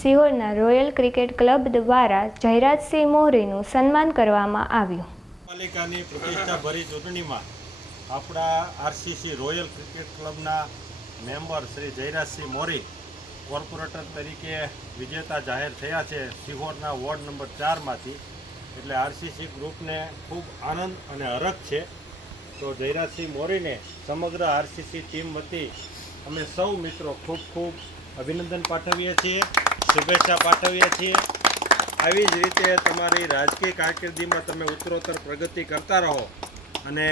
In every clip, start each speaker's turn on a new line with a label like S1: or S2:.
S1: સિહોરના royal cricket club દ્વારા જયરાજસિંહ મોહરીનું સન્માન કરવામાં આવ્યું.
S2: પાલિકાની પ્રતિષ્ઠાભરી ચૂંટણીમાં આપણા આરસીસી રોયલ ક્રિકેટ ક્લબના મેમ્બર શ્રી જયરાજસિંહ મોરી કોર્પોરેટર તરીકે વિજેતા જાહેર થયા છે સિહોરના વોર્ડ નંબર ચારમાંથી. એટલે આરસીસી ગ્રુપને ખૂબ આનંદ અને હરખ છે. તો જયરાજસિંહ મોરીને સમગ્ર આરસીસી ટીમ વતી અમે સૌ મિત્રો ખૂબ ખૂબ અભિનંદન પાઠવીએ છીએ, શુભેચ્છા પાઠવીએ છીએ. આવી જ રીતે તમારી રાજકીય કારકિર્દીમાં તમે ઉત્તરોત્તર પ્રગતિ કરતા રહો અને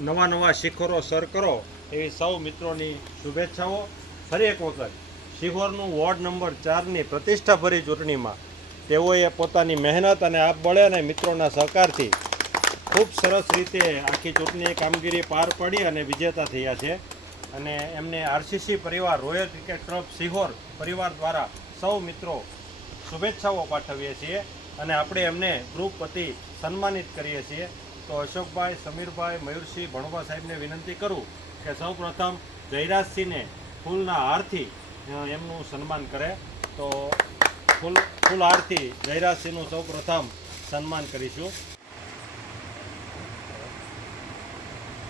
S2: નવા નવા શિખરો સર કરો એવી સૌ મિત્રોની શુભેચ્છાઓ. ફરી એક વખત, શિહોરનું વોર્ડ નંબર ચારની પ્રતિષ્ઠાભરી ચૂંટણીમાં તેઓએ પોતાની મહેનત અને આપબળે અને મિત્રોના સહકારથી ખૂબ સરસ રીતે આખી ચૂંટણી કામગીરી પાર પાડી અને વિજેતા થયા છે. અને એમને આરસીસી પરિવાર રોયલ ક્રિકેટ ક્લબ સિહોર પરિવાર દ્વારા સૌ મિત્રો શુભેચ્છાઓ પાઠવીએ છીએ અને આપણે એમને ગૃહપતિ સન્માનિત કરીએ છીએ. તો અશોકભાઈ, સમીરભાઈ, મયુરસિંહ, ભણવા સાહેબને વિનંતી કરું કે સૌ પ્રથમ જયરાજસિંહને ફૂલના હારથી એમનું સન્માન કરે. તો ફૂલ ફૂલ હારથી જયરાજસિંહનું સૌ પ્રથમ સન્માન કરીશું.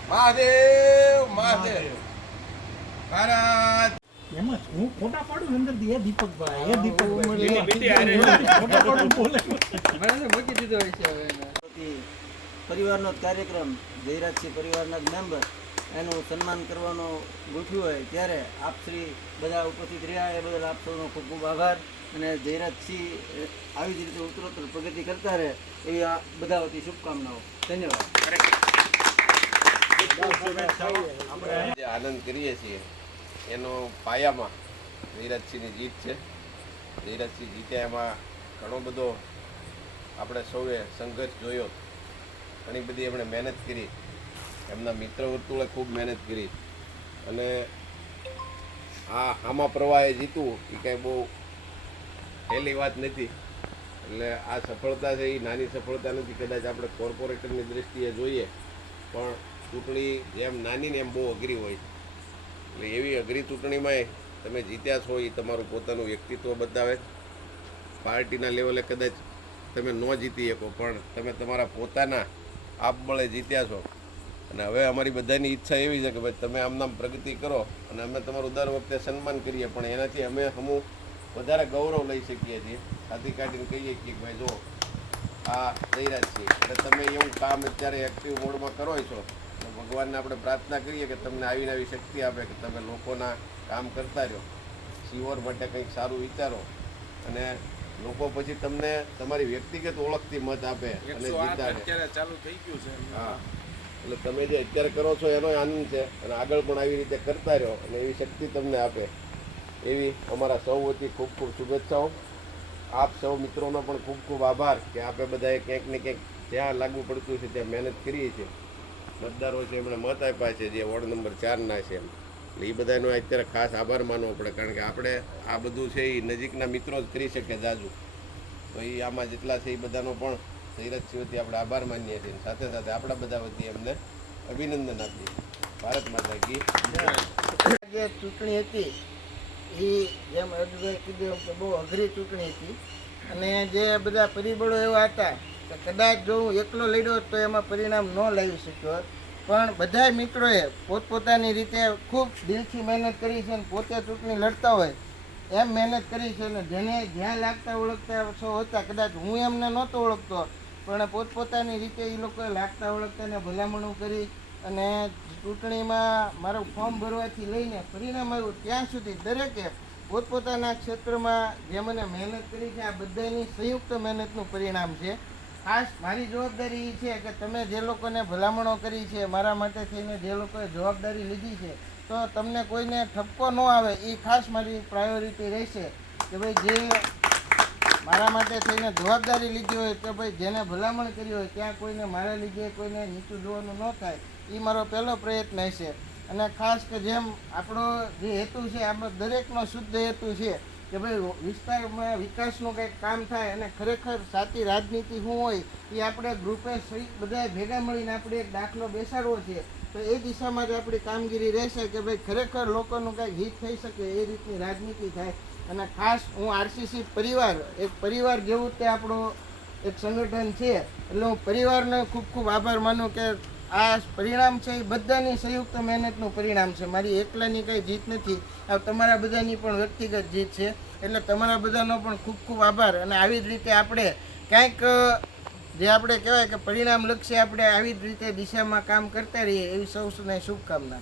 S3: મહાદેવ મહાદેવ. ભારત!
S4: એમ જ હું ફોટા પાડું અંદર એ દીપકભાઈ એ દીપકભાઈ. ફોટા પાડું બોલે.
S5: વતી પરિવારનો જ કાર્યક્રમ જયરાજસિંહ પરિવારના જ મેમ્બર એનું સન્માન કરવાનો ગોઠવ્યું હોય ત્યારે આપ શ્રી બધા ઉપસ્થિત રહ્યા. એ બદલ આપ સૌનો ખૂબ ખૂબ આભાર. અને જયરાજસિંહ આવી જ રીતે ઉત્તરોત્તર પ્રગતિ કરતા રહે એવી આ બધા વતી શુભકામનાઓ. ધન્યવાદ.
S3: આનંદ કરીએ છીએ. એનો પાયામાં ધીરજસિંહની જીત છે. ધીરજસિંહ જીત્યા એમાં ઘણો બધો આપણે સૌએ સંઘર્ષ જોયો. ઘણી બધી એમણે મહેનત કરી. એમના મિત્ર વર્તુળે ખૂબ મહેનત કરી. અને આ આમાં પ્રવાહે જીતવું એ કાંઈ બહુ પહેલી વાત નથી. એટલે આ સફળતા છે એ નાની સફળતા નથી. કદાચ આપણે કોર્પોરેટરની દૃષ્ટિએ જોઈએ. પણ ચૂંટણી જેમ નાની ને એમ બહુ અઘરી હોય. એટલે એવી અઘરી ચૂંટણીમાં તમે જીત્યા છો એ તમારું પોતાનું વ્યક્તિત્વ બતાવે. પાર્ટીના લેવલે કદાચ તમે ન જીતી શકો, પણ તમે તમારા પોતાના આપબળે જીત્યા છો. અને હવે અમારી બધાની ઈચ્છા એવી છે કે ભાઈ તમે આમનામ પ્રગતિ કરો અને અમે તમારું દર વખતે સન્માન કરીએ, પણ એનાથી અમે હમું વધારે ગૌરવ લઈ શકીએ છીએ. હાથી કાઢીને કહીએ કે ભાઈ જો, આ રહ્યા છે. એટલે તમે એવું કામ અત્યારે એક્ટિવ મોડમાં કરો છો ભગવાનને આપણે પ્રાર્થના કરીએ કે તમને આવીને આવી શક્તિ આપે કે તમે લોકોના કામ કરતા રહો સિવોર માટે કંઈક સારું વિચારો. અને લોકો પછી તમને તમારી વ્યક્તિગત ઓળખથી મત આપે અને છે. હા. એટલે તમે જે અત્યારે કરો છો એનો આનંદ છે અને આગળ પણ આવી રીતે કરતા રહો અને એવી શક્તિ તમને આપે. એવી અમારા સૌ વતી ખૂબ ખૂબ શુભેચ્છાઓ. આપ સૌ મિત્રોનો પણ ખૂબ ખૂબ આભાર કે આપણે બધાએ ક્યાંક ને ક્યાંક જ્યાં લાગુ પડતું છે ત્યાં મહેનત કરીએ છીએ. મતદારો છે, એમણે મત આપ્યા છે, જે વોર્ડ નંબર ચારના છે એમ. એટલે એ બધાનો અત્યારે ખાસ આભાર માનવો પડે, કારણ કે આપણે આ બધું છે એ નજીકના મિત્રો જ કરી શકે જાજુ. તો એ આમાં જેટલા છે એ બધાનો પણ સૈરજસિંહ વતી આપણે આભાર માનીએ છીએ. સાથે સાથે આપણા બધા વતી એમને અભિનંદન આપીએ. ભારત માતા કી
S5: જે ચૂંટણી હતી એ જેમ અર્જુભાઈ કીધું એમ કે બહુ અઘરી ચૂંટણી હતી. અને જે બધા પરિબળો એવા હતા કદાચ જો હું એકલો લડ્યો તો એમાં પરિણામ ન લાવી શક્યો પણ બધા મિત્રોએ પોતપોતાની રીતે ખૂબ દિલથી મહેનત કરી છે અને પોતે ચૂંટણી લડતા હોય એમ મહેનત કરી છે અને જેને જ્યાં લાગતા ઓળખતા સૌ હતા, કદાચ હું એમને નહોતો ઓળખતો પણ પોતપોતાની રીતે એ લોકોએ લાગતા ઓળખતાને ભલામણો કરી અને ચૂંટણીમાં મારું ફોર્મ ભરવાથી લઈને પરિણામ આવ્યું ત્યાં સુધી દરેકે પોતપોતાના ક્ષેત્રમાં જે મને મહેનત કરી છે, આ બધાની સંયુક્ત મહેનતનું પરિણામ છે. ખાસ મારી જવાબદારી એ છે કે તમે જે લોકોને ભલામણો કરી છે, મારા માટે થઈને જે લોકોએ જવાબદારી લીધી છે, તો તમને કોઈને ઠપકો ન આવે એ ખાસ મારી પ્રાયોરિટી રહેશે કે ભાઈ જે મારા માટે થઈને જવાબદારી લીધી હોય તો ભાઈ જેને ભલામણ કરી હોય, ત્યાં કોઈને મારા લીધે કોઈને નીચું જોવાનું ન થાય એ મારો પહેલો પ્રયત્ન હશે અને ખાસ કે જેમ આપણો જે હેતુ છે, આપણો દરેકનો શુદ્ધ હેતુ છે કે ભાઈ, વિસ્તારમાં વિકાસનું કંઈક કામ થાય અને ખરેખર સાચી રાજનીતિ શું હોય, એ આપણે ગ્રુપે સહિત બધા ભેગા મળીને આપણે એક દાખલો બેસાડવો છે. તો એ દિશામાં જ આપણી કામગીરી રહેશે કે ભાઈ, ખરેખર લોકોનું કંઈક હિત થઈ શકે એ રીતની રાજનીતિ થાય. અને ખાસ હું આરસીસી પરિવાર, એક પરિવાર જેવું તે આપણો એક સંગઠન છે. એટલે હું પરિવારને ખૂબ ખૂબ આભાર માનું કે આ પરિણામ છે એ બધાની સંયુક્ત મહેનતનું પરિણામ છે. મારી એકલાની કંઈ જીત નથી. આ તમારા બધાની પણ વ્યક્તિગત જીત છે. એટલે તમારા બધાનો પણ ખૂબ ખૂબ આભાર. અને આવી જ રીતે આપણે ક્યાંક જે આપણે કહેવાય કે પરિણામ લક્ષ્ય આપણે આવી જ રીતે દિશામાં કામ કરતા રહીએ. એવી સૌને શુભકામના.